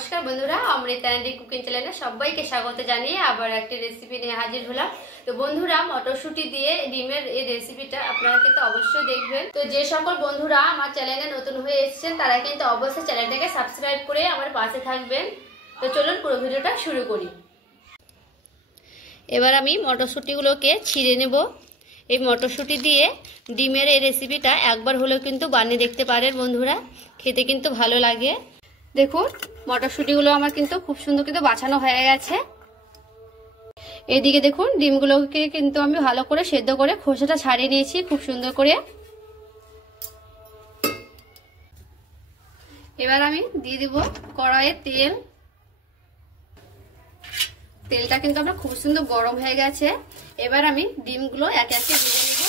নমস্কার বন্ধুরা, অমৃতা এন্ডি কুকিং চ্যানেলে সবাইকে স্বাগত জানিয়ে আবার একটা রেসিপি নিয়ে হাজির হলাম। তো বন্ধুরা, মটরশুঁটি দিয়ে ডিমের এই রেসিপিটা আপনারা কিন্তু অবশ্যই দেখবেন। তো যে সকল বন্ধুরা আমার চ্যানেলে নতুন হয়ে এসেছেন তারা কিন্তু অবশ্যই চ্যানেলটাকে সাবস্ক্রাইব করে আমার পাশে থাকবেন। তো চলুন পুরো ভিডিওটা শুরু করি। এবার আমি মটরশুঁটিগুলোকে ছিঁড়ে নেব। এই মটরশুঁটি দিয়ে ডিমের এই রেসিপিটা একবার হলেও কিন্তু বানিয়ে দেখতে পারেন বন্ধুরা, খেতে কিন্তু ভালো লাগে। দেখুন, মটরশুঁটিগুলো আমার কিন্তু খুব সুন্দর কিন্তু বাছানো হয়ে গেছে। এদিকে দেখুন, ডিমগুলোকে কিন্তু আমি ভালো করে সেদ্ধ করে খোসাটা ছাড়িয়ে নিয়েছি খুব সুন্দর করে। এবার আমি দিয়ে দিব কড়াইয়ে তেল। তেলটা কিন্তু আমার খুব সুন্দর গরম হয়ে গেছে। এবার আমি ডিমগুলো একে একে ভেজে নেব।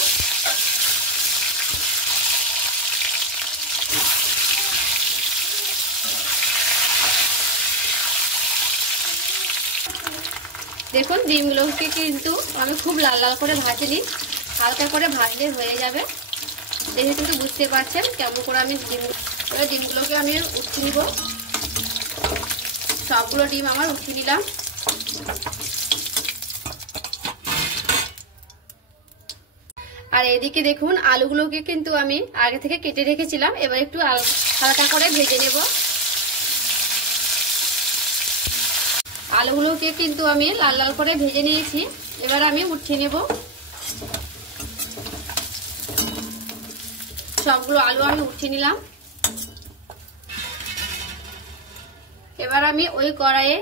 দেখুন, ডিমগুলোকে কিন্তু আমি খুব লাল লাল করে ভাজিনি, হালকা করে ভাজলে হয়ে যাবে। দেখে কিন্তু বুঝতে পারছেন কেমন করে আমি ডিমগুলোকে আমি উঠিয়ে নিব। সবগুলো ডিম আমার উঠিয়ে নিলাম। আর এদিকে দেখুন, আলুগুলোকে কিন্তু আমি আগে থেকে কেটে রেখেছিলাম। এবার একটু হালকা করে ভেজে নেব। আলুগুলোকে কিন্তু আমি লাল লাল করে ভেজে নিয়েছি। এবার আমি উঠিয়ে নেব। সবগুলো আলু আমি উঠিয়ে নিলাম। এবার আমি ওই কড়াইয়ে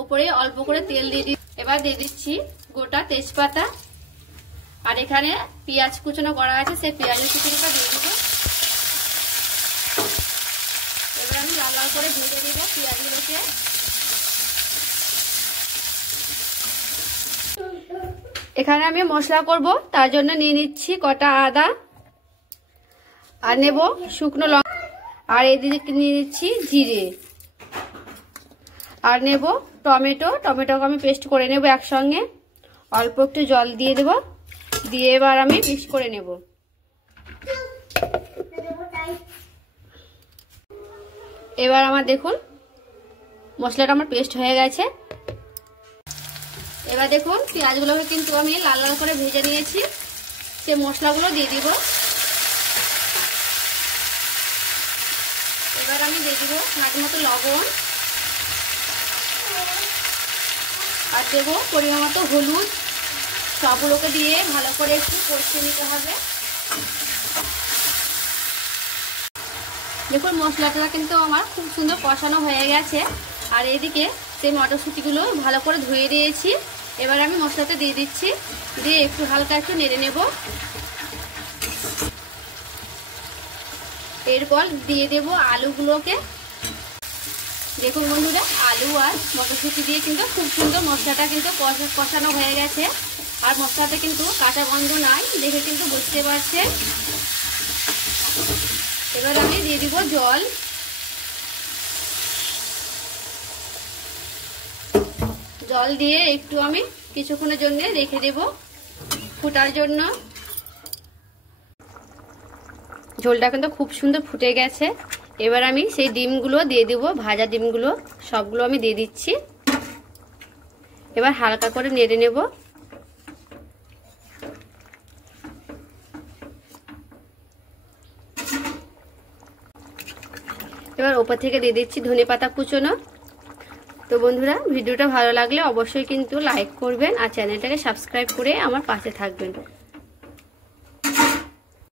ওপরে অল্প করে তেল দিয়ে দিই। এবার দিয়ে দিচ্ছি গোটা তেজপাতা, আর এখানে পেঁয়াজ কুচনো করা আছে, সেই পেঁয়াজের কুচনোটা দিয়ে দেবো। এবার আমি লাল লাল করে ভেজে নেব পেঁয়াজগুলোকে। এখানে আমি মশলা করব, তার জন্য নিয়ে নিচ্ছি কটা আদা, আর নেব শুকনো লঙ্কা, আর এদিকে নিয়ে নিচ্ছি জিরে, আর নেব টমেটোকে আমি পেস্ট করে নেব একসঙ্গে। অল্প একটু জল দিয়ে দেব, দিয়ে এবার আমি মিক্স করে নেব। এবার আমার দেখুন মশলাটা আমার পেস্ট হয়ে গেছে। এবার দেখুন, পেঁয়াজগুলোকে কিন্তু আমি লাল লাল করে ভেজে নিয়েছি। সে মশলাগুলো দিয়ে দিব। এবার আমি দিয়ে দিব স্বাদ মতো লবণ, আর দেব পরিমাণ মতো হলুদ। সবগুলোকে দিয়ে ভালো করে একটু কষিয়ে নিতে হবে। দেখুন, মশলাটা কিন্তু আমার খুব সুন্দর কষানো হয়ে গেছে। আর এদিকে সেই মটরশুঁটিগুলো ভালো করে ধুয়ে দিয়েছি। এবার আমি মশলাটা দিয়ে দিচ্ছি, দিয়ে একটু হালকা একটু নেড়ে নেব। এরপর দিয়ে দেব আলুগুলোকে। দেখুন বন্ধুরা, আলু আর মটরশুঁটি দিয়ে কিন্তু খুব সুন্দর মশলাটা কিন্তু কষানো হয়ে গেছে। আর মশলাটা কিন্তু কাঁচা গন্ধ নাই, দেখে কিন্তু বুঝতে পারছেন। এবার আমি দিয়ে দিব জল। জল দিয়ে একটু আমি কিছুক্ষণের জন্য রেখে দেব ফোটার জন্য। ঝোলটা কিন্তু খুব সুন্দর ফুটে গেছে। এবার আমি সেই ডিমগুলো দিয়ে দেব, ভাজা ডিমগুলো সবগুলো আমি দিয়ে দিচ্ছি। এবার হালকা করে নেড়ে নেব। এবার ওপর থেকে দিয়ে দিচ্ছি ধনেপাতা কুচনো। তো বন্ধুরা, ভিডিওটা ভালো লাগলে অবশ্যই কিন্তু লাইক করবেন আর চ্যানেলটাকে সাবস্ক্রাইব করে আমার পাশে থাকবেন।